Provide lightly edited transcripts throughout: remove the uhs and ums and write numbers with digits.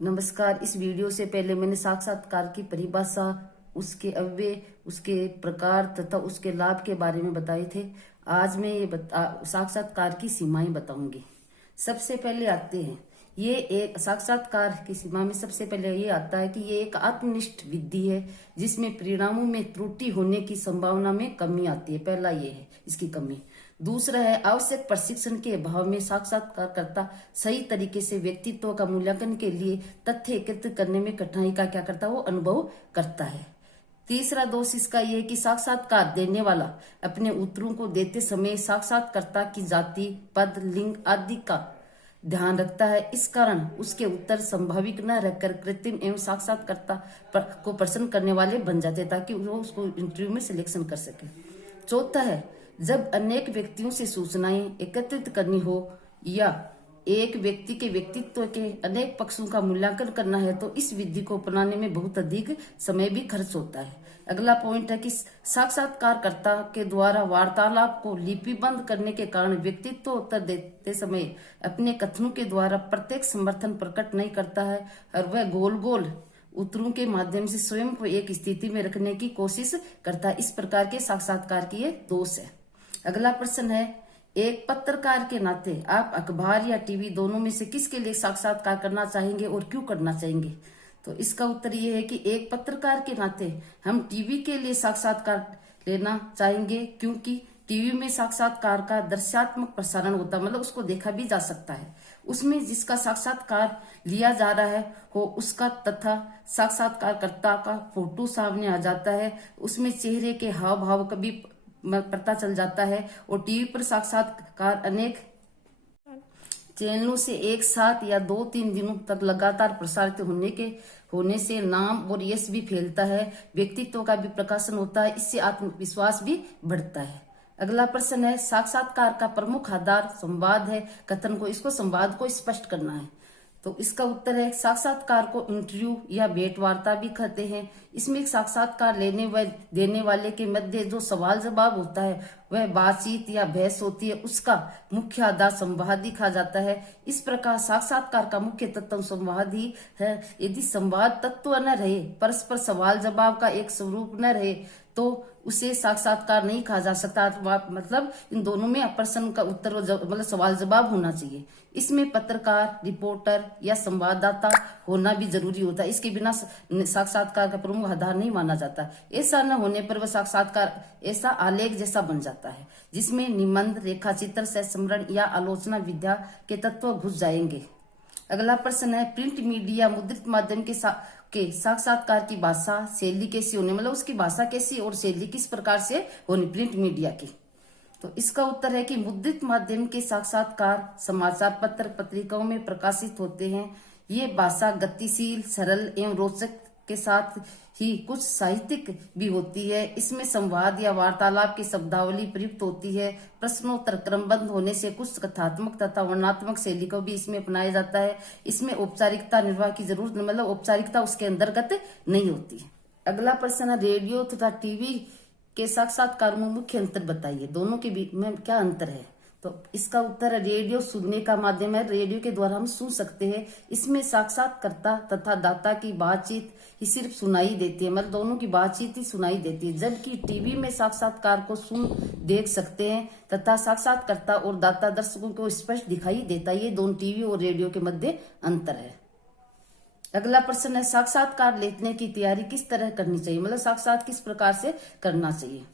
नमस्कार। इस वीडियो से पहले मैंने साक्षात्कार की परिभाषा, उसके अव्यय, उसके प्रकार तथा उसके लाभ के बारे में बताए थे। आज मैं ये साक्षात्कार की सीमाएं बताऊंगी। सबसे पहले आते हैं, ये एक साक्षात्कार की सीमा में सबसे पहले ये आता है कि ये एक आत्मनिष्ठ विधि है जिसमें परिणामों में त्रुटि होने की संभावना में कमी आती है। पहला ये है इसकी कमी। दूसरा है, आवश्यक प्रशिक्षण के अभाव में साक्षात्कारकर्ता सही तरीके से व्यक्तित्व का मूल्यांकन के लिए तथ्य एकत्रित करने में कठिनाई का क्या करता है, वो अनुभव करता है। तीसरा दोष इसका यह है कि साक्षात्कार देने वाला अपने उत्तरों को देते समय साक्षात्कारकर्ता की जाति, पद, लिंग आदि का ध्यान रखता है। इस कारण उसके उत्तर संभाविक न रहकर कृत्रिम एवं साक्षात्कारकर्ता को प्रसन्न करने वाले बन जाते हैं ताकि वो उसको इंटरव्यू में सिलेक्शन कर सके। चौथा है, जब अनेक व्यक्तियों से सूचनाएं एकत्रित करनी हो या एक व्यक्ति के व्यक्तित्व के अनेक पक्षों का मूल्यांकन करना है तो इस विधि को अपनाने में बहुत अधिक समय भी खर्च होता है। अगला पॉइंट है कि साक्षात्कारकर्ता के द्वारा वार्तालाप को लिपिबंद करने के कारण व्यक्तित्व उत्तर देते समय अपने कथनों के द्वारा प्रत्येक समर्थन प्रकट नहीं करता है और वह गोल गोल उत्तरों के माध्यम से स्वयं को एक स्थिति में रखने की कोशिश करता है। इस प्रकार के साक्षात्कार की ये दोष है। अगला प्रश्न है, एक पत्रकार के नाते आप अखबार या टीवी दोनों में से किसके लिए साक्षात्कार करना चाहेंगे और क्यों करना चाहेंगे? तो इसका उत्तर ये है कि एक पत्रकार के नाते हम टीवी के लिए साक्षात्कार लेना चाहेंगे क्योंकि टीवी में साक्षात्कार का दृश्यात्मक प्रसारण होता है, मतलब उसको देखा भी जा सकता है। उसमें जिसका साक्षात्कार लिया जा रहा है हो उसका तथा साक्षात्कारकर्ता का फोटो सामने आ जाता है। उसमें चेहरे के हाव भाव का भी पता चल जाता है और टीवी पर साक्षात्कार अनेक चैनलों से एक साथ या 2-3 दिनों तक लगातार प्रसारित होने से नाम और यश भी फैलता है, व्यक्तित्व का भी प्रकाशन होता है, इससे आत्मविश्वास भी बढ़ता है। अगला प्रश्न है, साक्षात्कार का प्रमुख आधार संवाद है, कथन को इसको संवाद को स्पष्ट करना है। तो इसका उत्तर है, साक्षात्कार को इंटरव्यू या भेंट वार्ता भी कहते हैं। इसमें साक्षात्कार लेने व देने वाले के मध्य जो सवाल जवाब होता है वह बातचीत या बहस होती है, उसका मुख्य आधार संवाद ही कहा जाता है। इस प्रकार साक्षात्कार का मुख्य तत्व संवाद ही है। यदि संवाद तत्व न रहे, परस्पर सवाल जवाब का एक स्वरूप न रहे तो उसे साक्षात्कार नहीं कहा जा सकता। मतलब इन दोनों में प्रश्न का उत्तर मतलब सवाल जवाब होना चाहिए। इसमें पत्रकार, रिपोर्टर या संवाददाता होना भी जरूरी होता है। इसके बिना साक्षात्कार का प्रमुख आधार नहीं माना जाता। ऐसा न होने पर वह साक्षात्कार ऐसा आलेख जैसा बन जाता है जिसमें निबंध, रेखाचित्र, संस्मरण या आलोचना विद्या के तत्व घुस जाएंगे। अगला प्रश्न है, प्रिंट मीडिया मुद्रित माध्यम के साक्षात्कार की भाषा शैली कैसी होनी, मतलब उसकी भाषा कैसी और शैली किस प्रकार से होनी प्रिंट मीडिया की? तो इसका उत्तर है कि मुद्रित माध्यम के साक्षात्कार समाचार पत्र पत्रिकाओं में प्रकाशित होते हैं। ये भाषा गतिशील, सरल एवं रोचक के साथ ही कुछ साहित्यिक भी होती है। इसमें संवाद या वार्तालाप की शब्दावली प्रयुक्त होती है। प्रश्नोत्तर क्रमबद्ध होने से कुछ कथात्मक तथा वर्णनात्मक शैली को भी इसमें अपनाया जाता है। इसमें औपचारिकता निर्वाह की जरूरत, मतलब औपचारिकता उसके अंतर्गत नहीं होती। अगला प्रश्न है, रेडियो तथा टीवी के साक्षात्कार में मुख्य अंतर बताइए, दोनों के बीच में क्या अंतर है? तो इसका उत्तर है, रेडियो सुनने का माध्यम है, रेडियो के द्वारा हम सुन सकते हैं। इसमें साक्षात्कारकर्ता तथा दाता की बातचीत ही सिर्फ सुनाई देती है, मतलब दोनों की बातचीत ही सुनाई देती है। जबकि टीवी में साक्षात्कार को सुन देख सकते हैं तथा साक्षात्कारकर्ता और दाता दर्शकों को स्पष्ट दिखाई देता है। ये दोनों टीवी और रेडियो के मध्य अंतर है। अगला प्रश्न है, साक्षात्कार लेने की तैयारी किस तरह करनी चाहिए, मतलब साक्षात किस प्रकार से करना चाहिए?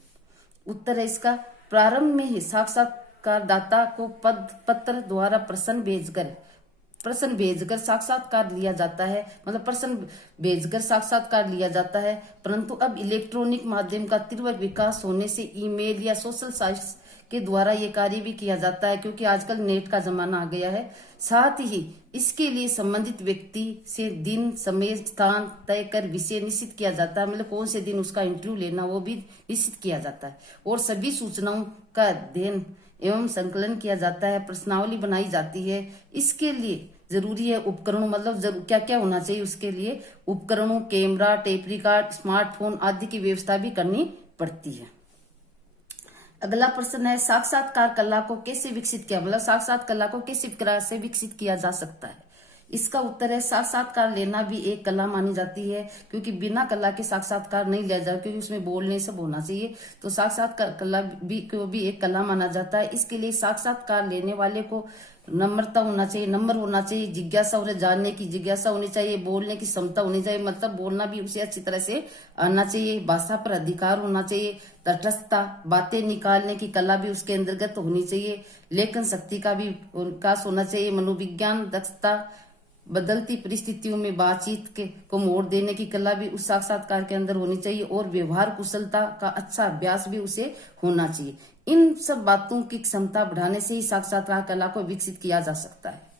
उत्तर है इसका, प्रारंभ में ही साक्षात्कारदाता को पत्र द्वारा प्रश्न भेजकर साक्षात्कार लिया जाता है, मतलब प्रश्न भेजकर साक्षात्कार लिया जाता है। परंतु अब इलेक्ट्रॉनिक माध्यम का तीव्र विकास होने से ईमेल या सोशल साइट्स के द्वारा ये कार्य भी किया जाता है, क्योंकि आजकल नेट का जमाना आ गया है। साथ ही इसके लिए संबंधित व्यक्ति से दिन, समय, स्थान तय कर विषय निश्चित किया जाता है, मतलब कौन से दिन उसका इंटरव्यू लेना वो भी निश्चित किया जाता है। और सभी सूचनाओं का अध्ययन एवं संकलन किया जाता है, प्रश्नावली बनाई जाती है। इसके लिए जरूरी है उपकरणों, मतलब क्या क्या होना चाहिए उसके लिए उपकरणों, कैमरा, टेप रिकॉर्ड, स्मार्टफोन आदि की व्यवस्था भी करनी पड़ती है। अगला प्रश्न है, साक्षात्कार कला को कैसे विकसित किया, मतलब साक्षात कला को किस प्रकार से विकसित किया जा सकता है? इसका उत्तर है साक्षात्कार लेना भी एक कला मानी जाती है, क्योंकि बिना कला के साक्षात्कार नहीं लिया जाए, क्योंकि उसमें बोलने सब होना चाहिए। तो साक्षात्कार कला भी को भी एक कला माना जाता है। इसके लिए साक्षात्कार लेने वाले को नम्रता होना चाहिए, नम्र होना चाहिए, जिज्ञासा उन्हें जानने की जिज्ञासा होनी चाहिए, बोलने की क्षमता होनी चाहिए, मतलब बोलना भी उसे अच्छी तरह से आना चाहिए, भाषा पर अधिकार होना चाहिए, तटस्थता, बातें निकालने की कला भी उसके अंतर्गत होनी चाहिए, लेखन शक्ति का भी विकास होना चाहिए, मनोविज्ञान दक्षता, बदलती परिस्थितियों में बातचीत के को मोड़ देने की कला भी उस साक्षात्कार के अंदर होनी चाहिए, और व्यवहार कुशलता का अच्छा अभ्यास भी उसे होना चाहिए। इन सब बातों की क्षमता बढ़ाने से ही साक्षात्कार कला को विकसित किया जा सकता है।